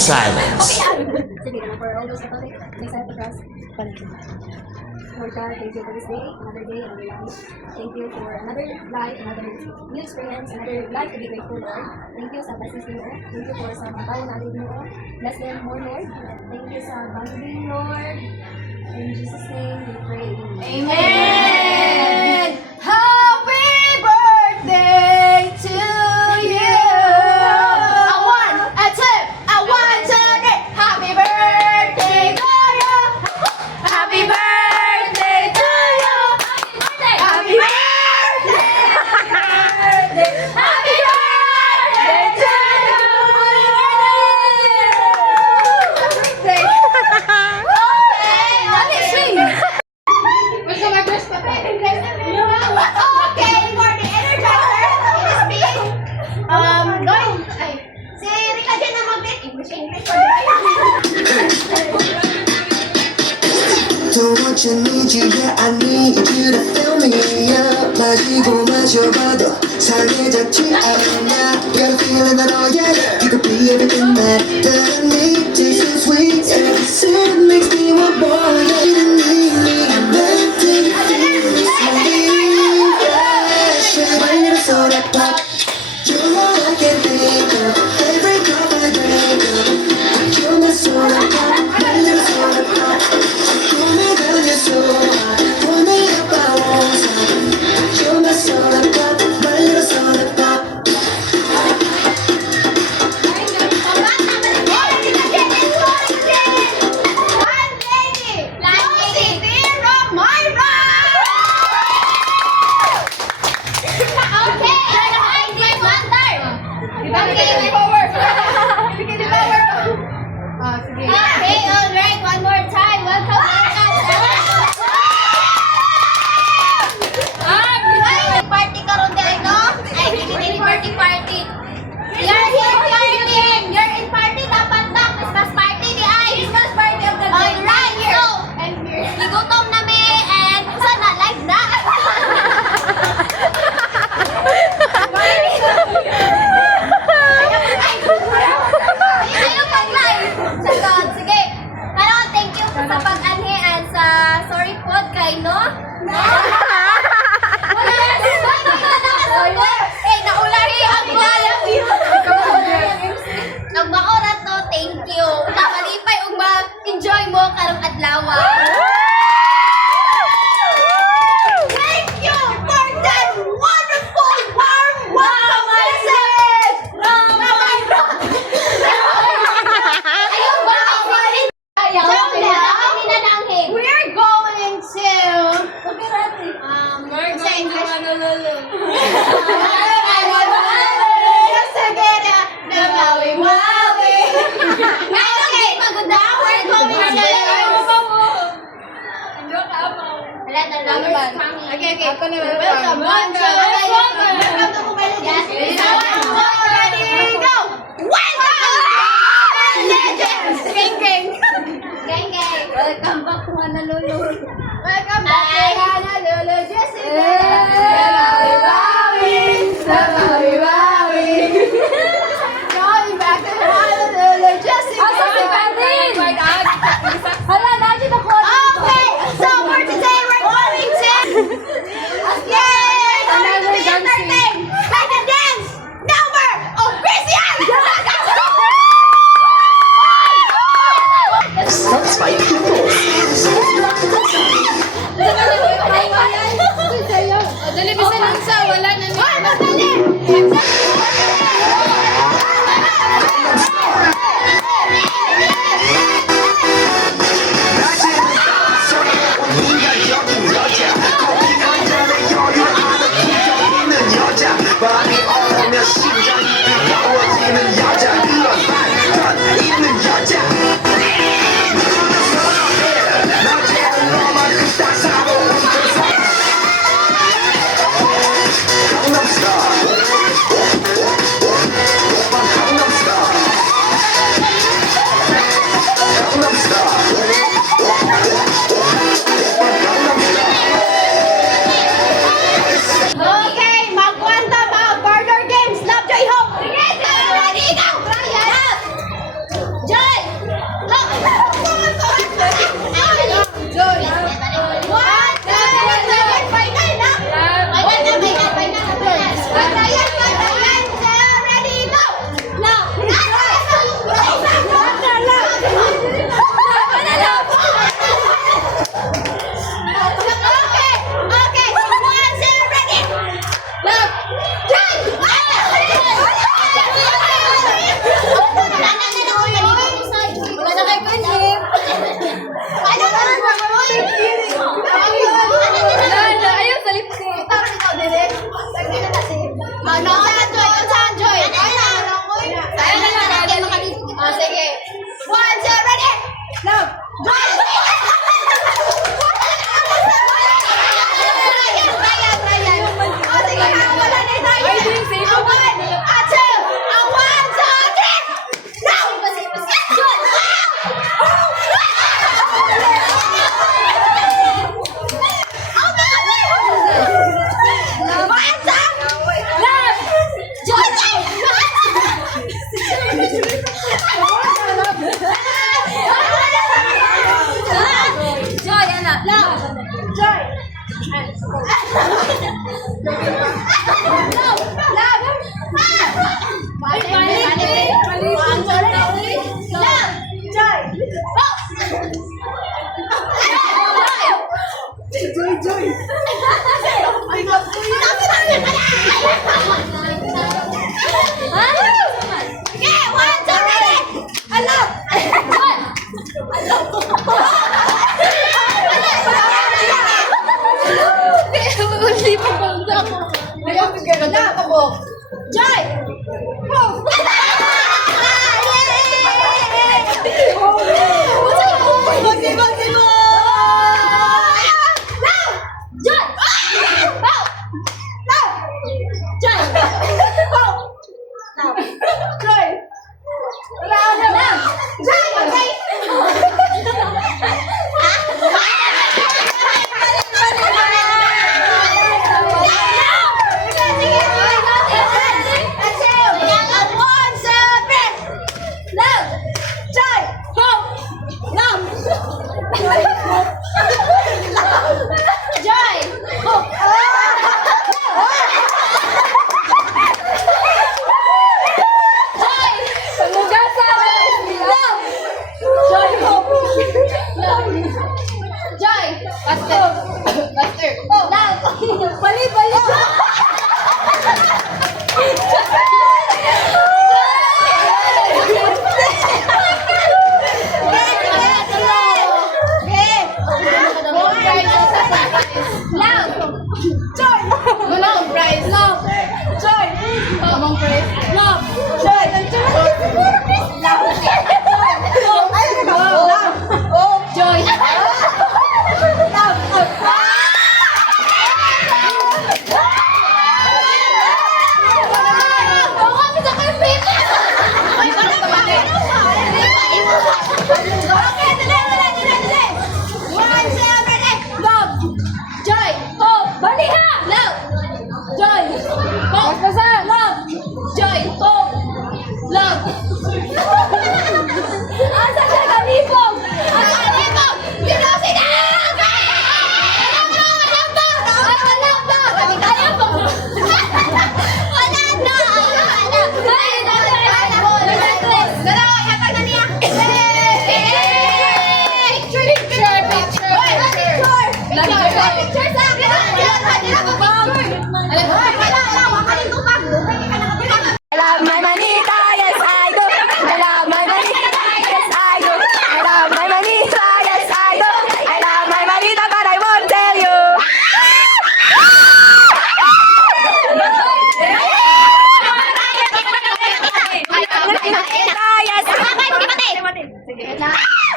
silence. Sige, for all those Catholic, may sa cross. Lord God, thank you for this day, another day, another life. Thank you for another life, another new experience, another life to be grateful, Lord. Thank you sa blessings mo. Thank you for sa mga tao na atin mo. Bless them more, Lord. Thank you sa bonding, Lord. In Jesus' name we pray. Amen! Happy birthday to you! A one, a two, a one, two, three. Happy birthday to you! Happy birthday to you! Happy birthday! Happy birthday to you! Happy birthday! Okay, let's sing! What's my first Okay, for the energizer, this being, going, si Rika dyan na mag-get English for Don't want you, need you, yeah, I need you to fill me up. 마시고 마셔봐도 상해졌지 않아. Got a feeling that, oh yeah, you could be everything that I need. Tastes so sweet, every sip makes me want more. Yeah, you need me, back to the feeling so fresh. My little soda pop, you're all I can think of. Every cup I drink of, you're my soda pop, my little soda pop. Pull me down, you're so hot. Pull me up, I won't stop. You're my soda pop, my little soda pop. Okay, alright, one more time. Welcome Ay, party karon di ay no? Ay, hindi party. You're in party dapat na Christmas party di ay. Christmas party of the day. Alright, so gigutom na mi and sana live na. Ayaw pag-live. Sagot, sige. Karon, thank you sa pag-anhi and sa sorry pod kay no? Naulahi ang quality. Ang maorat no, thank you. Nakalipay ug ma-enjoy mo karong adlaw. Thank you for that wonderful warm welcome message from my Ayaw ba ang walit? Ayaw na. We're going to say English. Okay. Ako na welcome. Welcome to Kumalas. Ready, go! Welcome! Legends! Gang. Welcome back to Honolulu. Welcome back to Honolulu, Jessica. Going back to Honolulu, Jessica. Hala, nandiyan ako. Okay, so for today we're going to entertain by the dance number of Christian. That's my people. I love my manita, yes I do. I love my manita, yes I do. I love my manita, yes I do. I love my manita, but I won't tell you.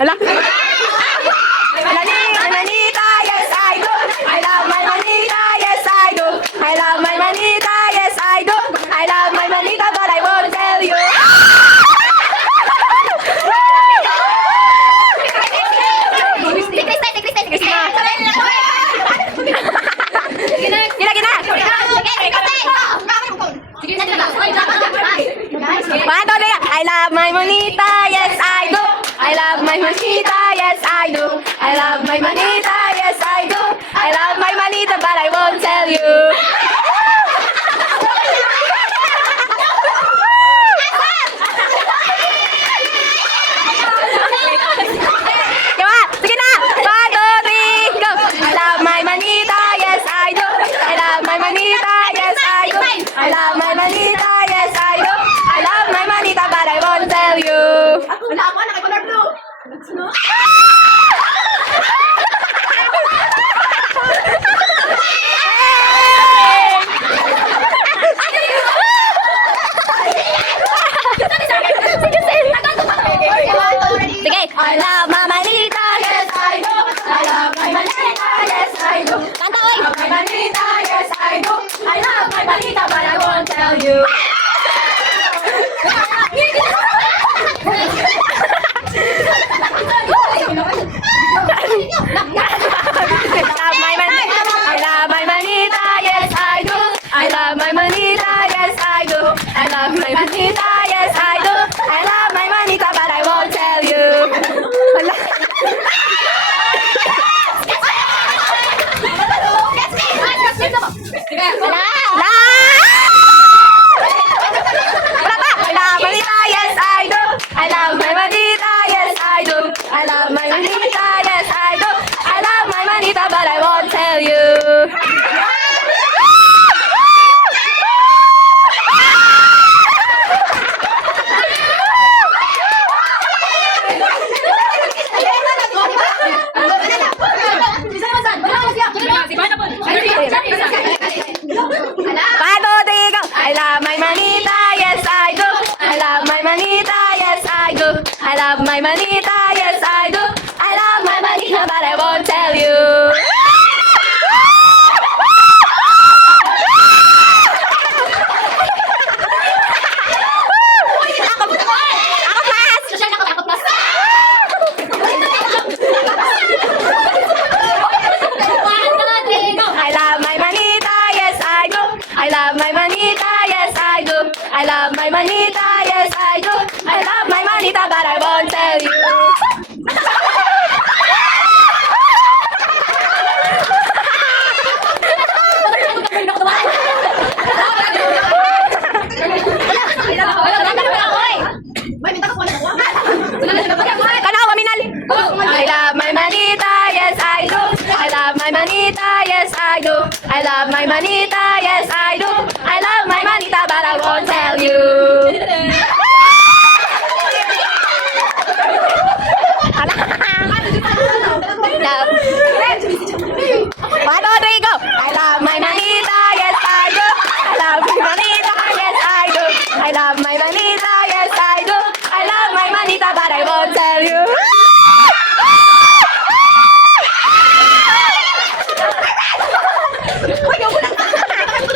Ala. My manita, yes I do. I love my manita, yes I do. I love my manita, yes I do. I love my manita, but I won't tell you. I love my manita, yes I do. I love my manita, yes I do. I love my manita, yes I do. I love my manita, but I won't tell you. Diba? Sige na! 1, 2, 3, go! I love my manita, yes I do. I love my manita, yes I do. I love my manita, yes I do. I love my manita, but I won't tell you. Wala ako, naka-color blue. I love my manita, yes I do. I love my manita, but I won't tell you. One, two, three, go! I love my manita, yes I do. I love my manita, yes I do. I love my manita, yes I do. I love my manita, but I won't tell you.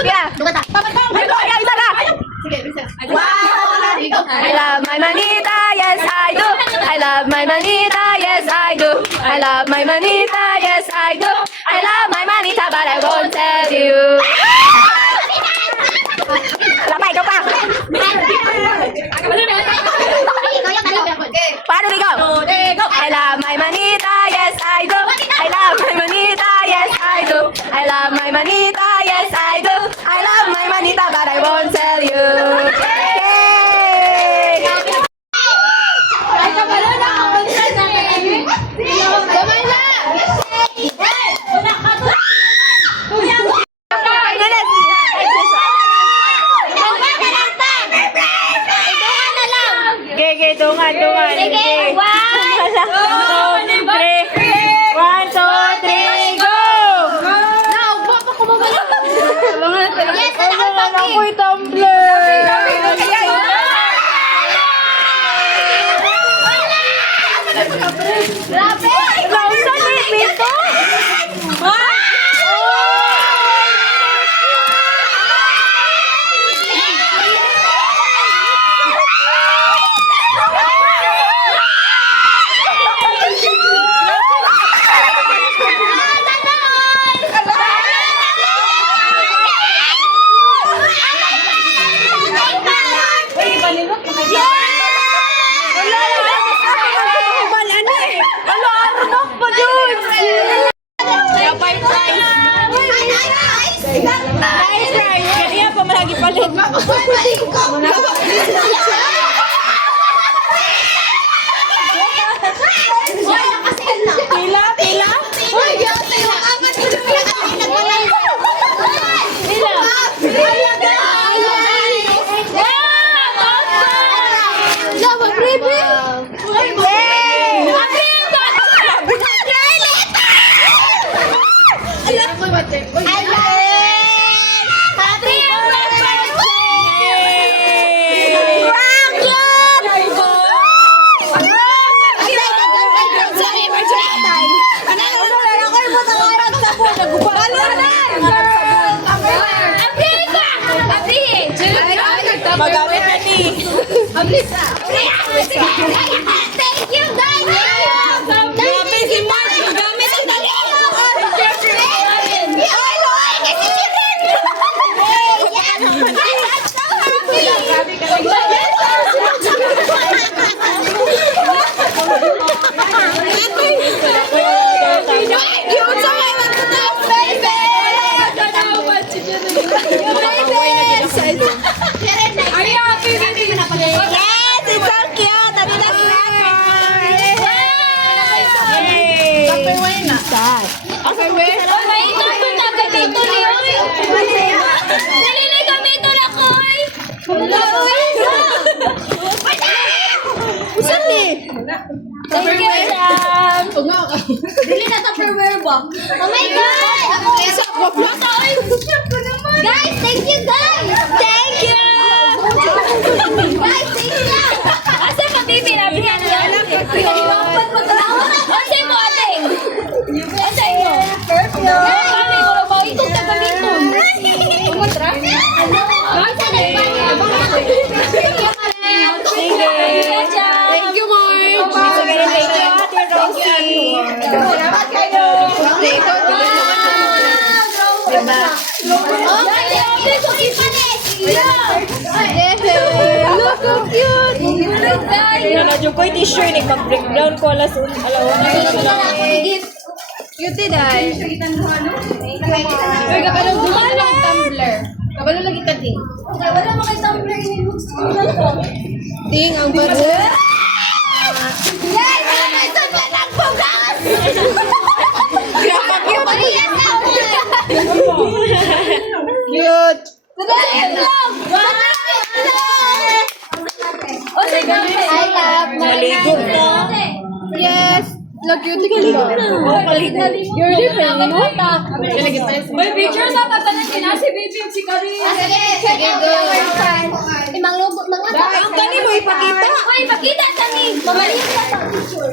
Yeah. Isa na. I love my manita, yes I do. I love my manita, yes I do. I love my manita, yes I do. I love my manita, but I won't tell you. Lamay ka pa. Paano ni go? I love my manita, yes I do. I love my manita, yes I do. I love my manita, yes I do. I love my manita, but I won't tell you. Yay! Gege, tungan. Sige, 1, 2, 3. 1, 2, 3, go! Yes, nakapagi. Ako'y tumbler! Grabe! Lausan ni Pinto! Magamit na ni. Thank you, guys! Grabe si Mark. Magamit ang dali. Ay, Loy! Kasi si Ren! I'm so Thank you, Sam! Dili na Tupperware ba? Oh my God! Guys, thank you, guys! Thank you! Guys, thank you! Asa ka, baby? Nabihan yan. Asa mo, ating? Asa mo? Perfect! Kami, wala ba? Itong tagaliton. Umatra? Guys, ano ba? Thank you, Mark. Thank you, Ate Rosie. Salamat kayo. Diba? Look how cute! Nanadyo ko yung t-shirt eh. Mag-breakdown ko alas alawa na yun lang. Cute dahil. Uy, kapalo dumalo ang tumbler. Kapalo lagi ka din. Wala mo kay Tumblr in books. Ting ang baro. Yay! Wala mo ito ba nagpugas? Grabe yung Yes, O, sige kami. I love my Yes. Nag-cutie ka ba? You're different, no? May picture sa patanan niya si Baby si Karin. Sige, go. Imang lubo, mga Ang kani mo ipakita. Hoy, pakita sa ni. Mamaliit ka sa picture.